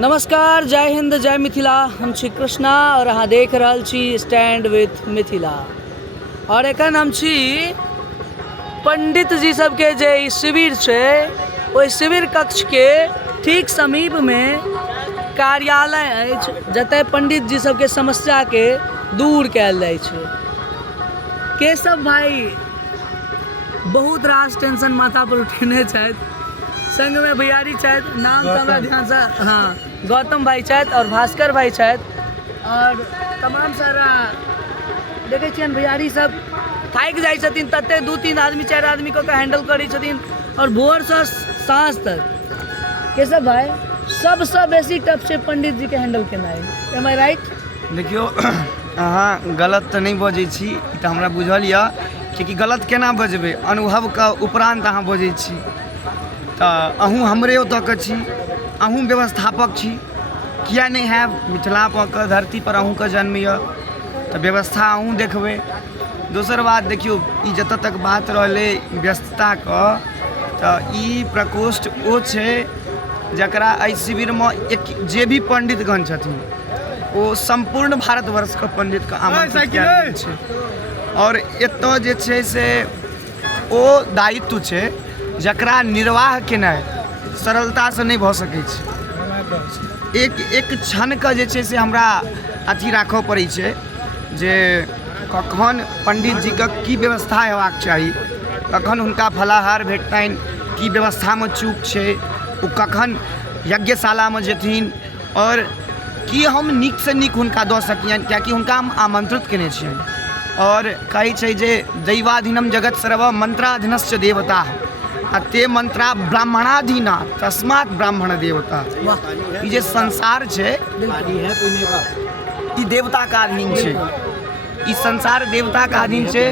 नमस्कार, जय हिंद, जय मिथिला। हम छी कृष्णा और अहाँ देख रहल छी स्टैंड विथ मिथिला। और एखन हम छी पंडित जी सबके जे ई शिविर छै, ओहि शिविर कक्ष के ठीक समीप में कार्यालय अछि, जतय पंडित जी सबके समस्या के दूर कयल जाइ छै। केशव भाई बहुत रास टेंशन माथा पर उठेने छथि, संग में भैयारी छथि, नाम तो हमरा ध्यान से, हाँ, गौतम भाई छथि और भास्कर भाई छथि और तमाम सारा देखे छियनि भैयारी सब थाकि जाइ छथिन, तते 2-3 आदमी 4 आदमी को हैंडल करै छथिन और भोर से साँझ तक। केशव भाई सबसे बेसी टफ छै पंडित जी के हैंडल केनाइ, एम आई राइट? देखियो, अहाँ गलत तो नहीं बजै छी, तो हमरा बुझल यऽ कि गलत केना बजबै। अनुभव का उपरांत अहाँ बजै छी, तो अहूँ हमरे ओतऽ के छी, अहूँ व्यवस्थापक छी, किया नहीं है? मिथिला पर धरती पर अहूँ का जन्म यऽ, तो व्यवस्था अहूँ देखबै। दोसर बात देखियो, ई जतऽ तक बात रहलै व्यस्तता का, तो ई प्रकोष्ठ ओ छै जकरा एहि शिविर में एक जे भी पंडितगण छथिन ओ संपूर्ण भारतवर्ष के पंडित के आमंत्रित कयल गेल छै। और एतऽ जे छै से ओ दायित्व छै जकरा निर्वाह केनाइ सरलता से नहीं भऽ सकै छै। एक क्षण के जे छै से हमरा अथी राखऽ पड़ै छै जे कखन पंडित जी के की व्यवस्था हेबाक चाही, कखन हुनका फलाहार भेटतनि, की व्यवस्था में चूक छै, ओ कखन यज्ञशाला में जेथिन और की हम नीक से नीक हुनका दऽ सकियनि, कियाकि हुनका हम आमंत्रित केने छियनि। और कहै छै जे दैवाधीनम जगत सर्व मंत्राधीनश्च देवता ते मंत्रा ब्राह्मणाधीना तस्मात् ब्राह्मण देवता। ई जे संसार छै ई देवता का अधीन छै, ई संसार देवता का अधीन छै।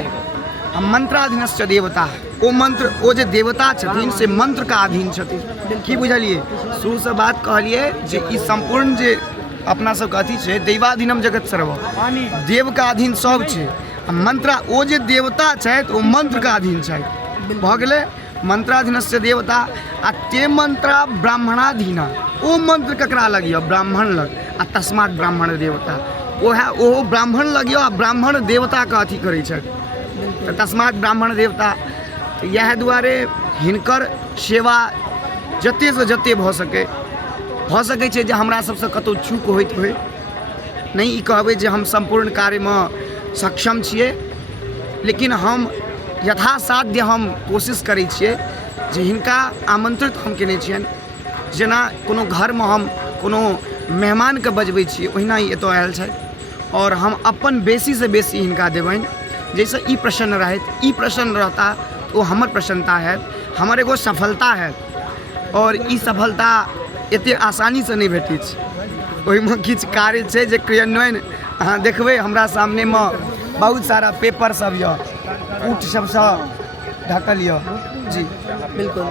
मंत्राधीनश्च देवता, ओ मंत्र, ओ जे देवता छथिन से मंत्र का अधीन छथिन। की बुझलिए? शुरू से बात कहलिए जे ई संपूर्ण जे अपना सबके अथी छै, दैवाधीनम जगत सर्व, देव का अधीन सब छै। मंत्र, ओ जे देवता छथि ओ मंत्र का अधीन छथि। भऽ गेलै मंत्राधीनस्य देवता आ ते मंत्रा ब्राह्मणाधीना, ओ मंत्र ककरा लग यऽ? ब्राह्मण लग। आ तस्मात् ब्राह्मण देवता, ओ ब्राह्मण लग यऽ, ब्राह्मण देवता का अथी करै छथि, तऽ तस्मात् ब्राह्मण देवता। तऽ इएह दुआरे हिनकर सेवा जते से जते भऽ सकै छै जे हमरा सबसँ कतौ चूक होइत होइ। नहीं ई कहबै जे हम संपूर्ण कार्य में सक्षम छियै, लेकिन हम यथासाध्य हम कोशिश करै छियै जे हिनका आमंत्रित हम केने छियनि। जेना कोनो घर में हम कोनो मेहमान के बजबै छियै, ओहिना ही एतऽ आयल छथि और हम अपन बेसी से बेसी हिनका देबनि, जैसे ई प्रसन्न रहत। ई प्रसन्न रहता तो हमर प्रसन्नता है, हमर एगो सफलता है। और ई सफलता एते आसानी से नहीं भेटै छै, ओहिमे किछु कार्य छै जे क्रियान्वयन अहाँ देखबै। हमरा सामने में बहुत सारा पेपर सब यऽ, ऊँट सबसँ ढकल यऽ। जी बिल्कुल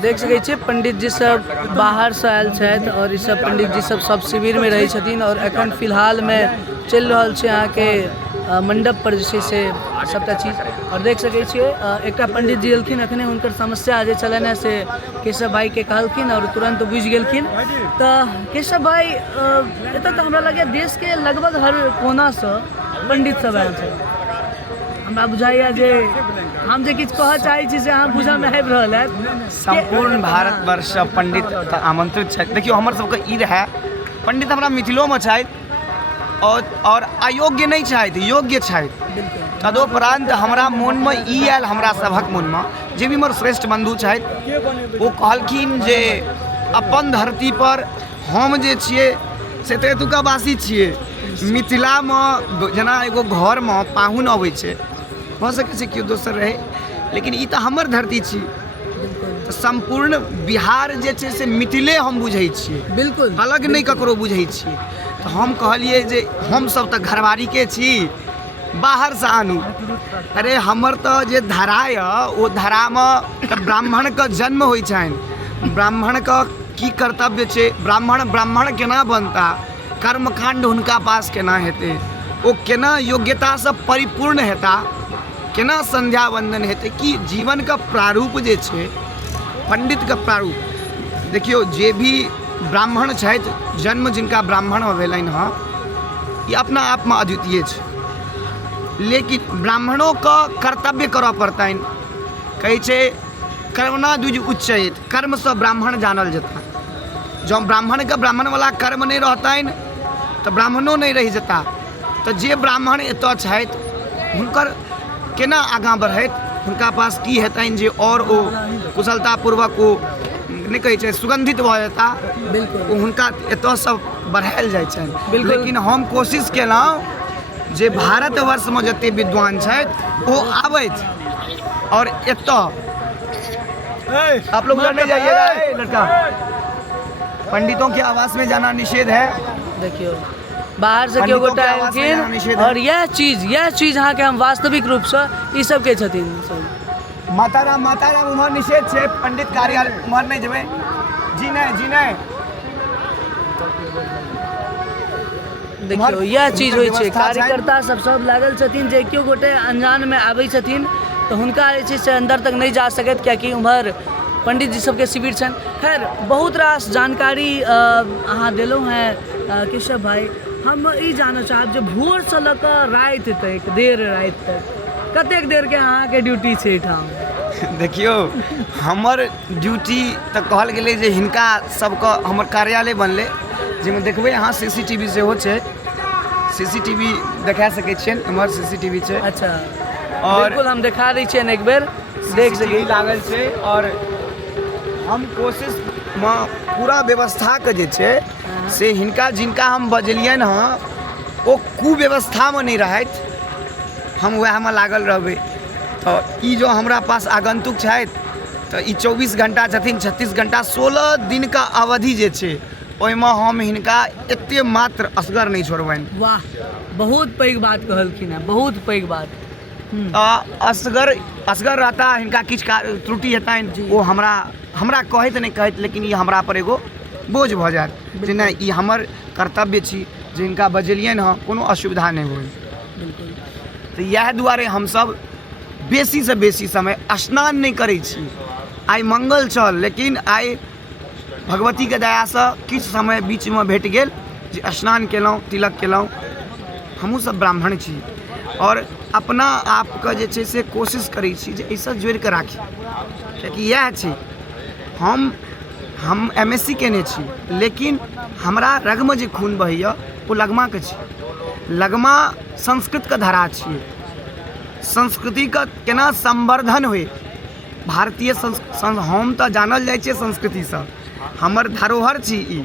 देख सकै छियै पंडित जी सब बाहर से आयल छथि और ई सब पंडित जी सब शिविर में रहै छथिन और एखन फिलहाल में चलि रहल छै अहाँके मंडप पर जे छै से सबटा चीज। और देख सकै छियै एकटा पंडित जी एलखिन, अखने हुनकर समस्या जे छलनि हैं से केशव भाई के कहलखिन और तुरंत बुझि गेलखिन। तऽ केशव भाई एतऽ तऽ हमरा लगैए देश के लगभग हर कोना से पंडित सब आयल छथि। हमरा बुझाइए जे हम जे किछु कहऽ चाहै छी से अहाँ बुझऽ में आबि रहल है। संपूर्ण भारतवर्ष पंडित आमंत्रित छथि। देखियो, हमर सबके ई रहै, पंडित हमरा मिथिलो में छथि और अयोग्य नहीं छथि, योग्य छथि। तदुपरांत हमरा मन में ई आयल, हमरा सभक मन में जे भी हमर श्रेष्ठ बंधु छथि, ओ कहलखिन जे अपन धरती पर हम जे छियै से तऽ एतुका वासी छियै। मिथिला में जेना एगो घर में पाहुन अबै छै, भऽ सकै छै केओ दोसर रहै, लेकिन ई तऽ हमर धरती छी। तऽ संपूर्ण बिहार जे छै से मिथिले हम बुझै छियै, बिल्कुल अलग नहीं ककरो बुझै छियै। तऽ हम कहलिए जे हम सब तऽ घरवारी के छी, बाहर से आनू। अरे हमर तऽ जे धरा यऽ, ओ धरा में ब्राह्मण के जन्म होइ छनि। ब्राह्मण के की कर्तव्य छै, ब्राह्मण केना बनता, कर्मकांड हुनका पास केना हेतै, ओ केना योग्यता से परिपूर्ण हेता, केना संध्या वंदन हेतै, कि जीवन का प्रारूप जे छै पंडित का प्रारूप। देखियो, जे भी ब्राह्मण छथि, जन्म जिनका ब्राह्मण भेलनि हँ, ई अपना आपमे अद्वितीय छै, लेकिन ब्राह्मणों का कर्तव्य करऽ पड़तनि। कहै छै कर्मणा द्विज उच्चैत, कर्म से ब्राह्मण जानल जेता। जब ब्राह्मण के ब्राह्मण वाला कर्म नहीं रहतनि तो ब्राह्मणो नहीं रहि जेता। तो जे ब्राह्मण एतऽ छथि हुनकर केना आगाँ बढ़ैत, हुनका पास की हेतनि जे और ओ कुशलतापूर्वक ओ नहीं कहै छै सुगंधित भऽ जेता, बिल्कुल हुनका एतऽ सब बढ़ायल जाइ छनि। बिल्कुल। लेकिन हम कोशिश केलहुँ जे भारतवर्षमे जते विद्वान छथि ओ आबथि और एतऽ आप लोग उधर नहीं जाइएगा, लड़का पंडितों के आवास में जाना निषेध है। देखियो बाहर से केओ पंडितों गोटा के आवास में जाना निषेध है। और यह चीज अहाँ के हम वास्तविक रूप से ई सब के छथिन सब। माताराम उम्हर निषेध छै, पंडित कार्यालय उम्हर नहीं जेबै। जी नहीं देखियो यह चीज होइ छै, कार्यकर्ता सब लागल छथिन जे केओ गोटे अनजान में आबै छथिन तो हुनका जे छै से अंदर तक नहीं जा सकैत, कियाकि उम्हर पंडित जी सबके शिविर छनि। खैर बहुत रास जानकारी अहाँ देलहुँ हैं केशव भाई। हम ई जानऽ चाहब जे भोर से लऽ कऽ राति तक, देर राति तक कतेक देर के अहाँके ड्यूटी छै एहिठाम? देखियो हमर ड्यूटी तऽ कहल गेलै जे हिनका सबके हमर कार्यालय बनलै, जाहिमे देखबै अहाँ CCTV सेहो छै, CCTV देखा सकै छियनि, एम्हर CCTV छै। अच्छा और बिल्कुल हम देखा दै छियनि एक बेर देख CCTV सकी। लागल छै और हम कोशिशमे पूरा व्यवस्थाके जे छै से हिनका जिनका हम बजलियनि हँ ओ कुव्यवस्थामे नहीं रहथि, हम वएहमे लागल रहबै। तऽ ई जो हमरा पास आगंतुक छथि तऽ ई 24 घंटा छथिन, 36 घंटा 16 दिन का अवधि जे छै ओहिमे हम हिनका एते मात्र असगर नहीं छोड़बनि। वाह बहुत पैघ बात कहलखिन हैं, बहुत पैघ बात। असगर रहता हिनका किछु त्रुटि हेतनि ओ हमरा कहैत नहीं कहैत, लेकिन ई हमरा पर एगो बोझ भऽ जायत जे नहीं ई हमर कर्तव्य छी जे हिनका बजेलियनि हँ कोनो असुविधा नहीं होइ। बिल्कुल तऽ इएह दुआरे हमसब बेसी से बेसी समय स्नान नहीं करै छी। आइ मंगल छल लेकिन आइ भगवतीके दयासँ किछु समय बीचमे भेट गेल जे स्नान केलहुँ, तिलक केलहुँ। हमहूँ सब ब्राह्मण छी और अपना आपके जे छै से कोशिश करै छी जे एहिसँ जोड़ि कऽ राखी, कियाकि इएह छै हम MSc केने छी लेकिन हमरा रगमे जे खून बहैया ओ लगमाके छै। लगमा संस्कृतके धारा छियै, संस्कृतिके केना संवर्धन होइ। भारतीय हम तऽ जानल जाइ छै संस्कृतिसँ, हमर धरोहर छी ई,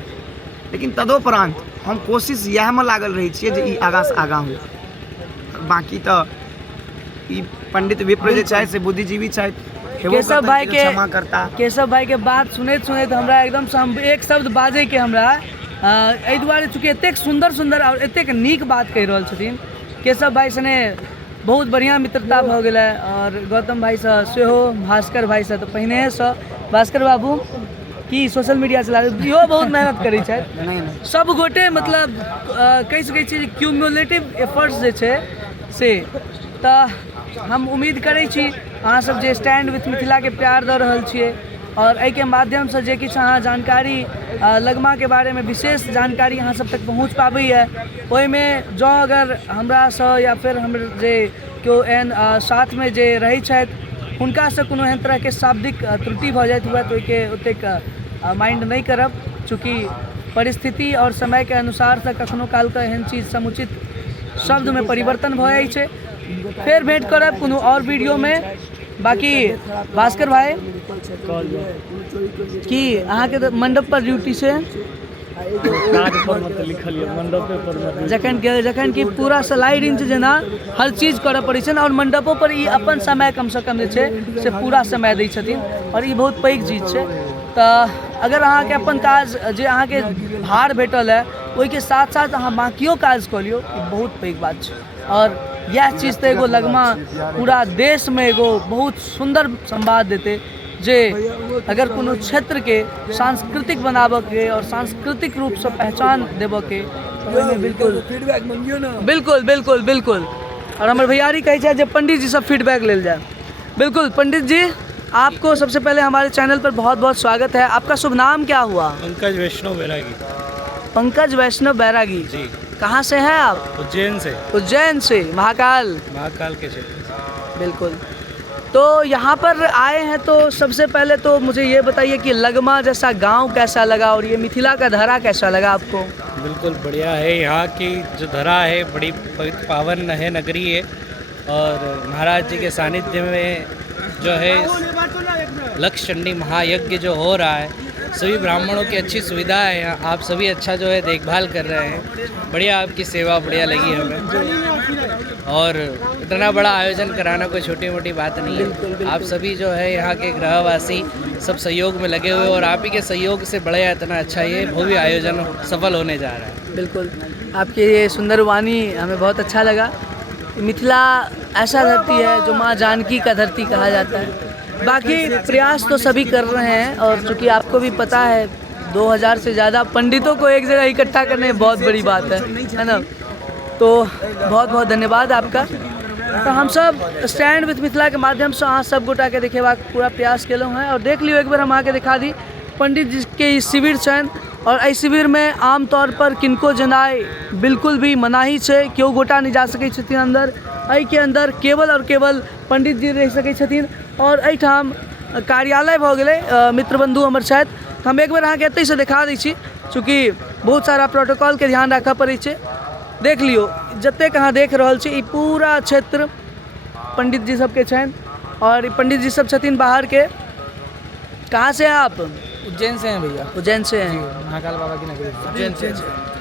लेकिन तदोपरांत हम कोशिश इएहमे लागल रहै छियै जे ई आगाँसँ आगाँ होइ। बाकी तऽ ई पंडित विप्र जे छथि से बुद्धिजीवी छथि, केशव भाई के क्षमा करता। केशव भाई के बात सुनैत हमरा एकदम एक शब्द बाजै के हमरा एहि दुआरे चूँकि एतेक सुंदर और एतेक नीक बात कहि रहल छथिन। केशव भाई सने बहुत बढ़िया मित्रता भऽ गेलै और गौतम भाई से सेहो, भास्कर भाई से तऽ पहिनेसँ। भास्कर बाबू की सोशल मीडिया चला इहो बहुत मेहनत करै छथि सब गोटे, मतलब कहि सकै छियै जे क्यूमुलेटिव एफर्ट्स जे छै से। तऽ हम उम्मीद करै छी अहाँ सब जे स्टैंड विथ मिथिला के प्यार दऽ रहल छियै और एहि के माध्यम से जे किछु अहाँ जानकारी लगमा के बारे में विशेष जानकारी अहाँ सब तक पहुँच पाबैए, ओहिमे जँ अगर हमरासँ या फिर हमर जे केओ एहन साथ में जे रहै छथि हुनकासँ कोनो एहन तरहके शाब्दिक त्रुटि भऽ जाइत हुए तऽ ओहिके ओतेक माइंड नहीं करब, चूँकि परिस्थिति और समय के अनुसार से कखनो काल के एहन चीज समुचित शब्द में परिवर्तन भऽ जाइ छै। फेर भेंट करब कोनो और वीडियो में। बाकी भास्कर भाई की अहाँके तऽ मंडप पर ड्यूटी छै, जखन कि पूरा स्लाइड इंच जेना हर चीज करऽ पड़ै छै और मंडपों पर ई अपन समय कम से कम जे छै से पूरा समय दै छथिन और ई बहुत पैघ चीज छै। तऽ अगर अहाँके अपन काज जे अहाँके भार भेटल है ओहिके साथ साथ अहाँ बाकियो काज कऽ लियौ, ई बहुत पैघ बात छै। और यह चीज़ तो एगो लगमा पूरा देश में एगो बहुत सुंदर संवाद देते जे अगर कोनो क्षेत्र के सांस्कृतिक बनाबऽ के और सांस्कृतिक रूप से पहचान देबऽ के बिल्कुल फीडबैक मंगियो ना, बिल्कुल। और हमर भैयारी कहै छै जे पंडित जी से फीडबैक लेल जाए। बिल्कुल पंडित जी आपको सबसे पहले हमारे चैनल पर बहुत बहुत स्वागत है। आपका शुभ नाम क्या हुआ? पंकज वैष्णव बैरागी। पंकज वैष्णव बैरागी जी। कहाँ से हैं आप? उज्जैन से। उज्जैन से, महाकाल के क्षेत्र से। बिल्कुल। तो यहाँ पर आए हैं तो सबसे पहले तो मुझे ये बताइए कि लगमा जैसा गांव कैसा लगा और ये मिथिला का धरा कैसा लगा आपको? बिल्कुल बढ़िया है। यहाँ की जो धरा है बड़ी पवित्र पावन है, नगरी है, और महाराज जी के सानिध्य में जो है लक्ष्य चंडी महायज्ञ जो हो रहा है, सभी ब्राह्मणों की अच्छी सुविधा है यहाँ। आप सभी अच्छा जो है देखभाल कर रहे हैं, बढ़िया आपकी सेवा बढ़िया लगी हमें। और इतना बड़ा आयोजन कराना कोई छोटी मोटी बात नहीं है। आप सभी जो है यहाँ के ग्रहवासी सब सहयोग में लगे हुए, और आप ही के सहयोग से बढ़िया इतना अच्छा ये भव्य आयोजन सफल होने जा रहा है। बिल्कुल, आपकी ये सुंदर वाणी हमें बहुत अच्छा लगा। मिथिला ऐसा धरती है जो माँ जानकी का धरती कहा जाता है। बाकी प्रयास तो सभी कर रहे हैं, और चूँकि आपको भी पता है 2000 से ज़्यादा पंडितों को एक जगह इकट्ठा करने बहुत बड़ी बात है ना। तो बहुत बहुत धन्यवाद आपका। तो हम सब स्टैंड विथ मिथिला के माध्यम से अहाँ सब गोटा के देखेबाक पूरा प्रयास केलहुँ हैं, और देख लियो एक बार हम अहाँके दिखा दी पंडित जी के ई शिविर छनि, और एहि शिविर में आमतौर पर किनको जेनाइ बिल्कुल भी मनाही छै, केओ गोटा नहीं जा सकै छथिन अंदर। एहि के अंदर केवल और केवल पंडित जी रहि सकै छथिन, और एहिठाम कार्यालय भऽ गेलै मित्र बंधु हमर छथि। तऽ हम एक बेर अहाँके एतहि से दिखा दै छी, चूँकि बहुत सारा प्रोटोकॉल के ध्यान राखऽ पड़ै छै। देख लियो जतेक अहाँ देख रहल छी, ई पूरा क्षेत्र पंडित जी सबके छनि, और पंडित जी सब छथिन बाहर के। कहाँ से हैं आप? उज्जैन से हैं भैया। उज्जैन से हैं, महाकाल बाबा की नगरी से। उज्जैन से।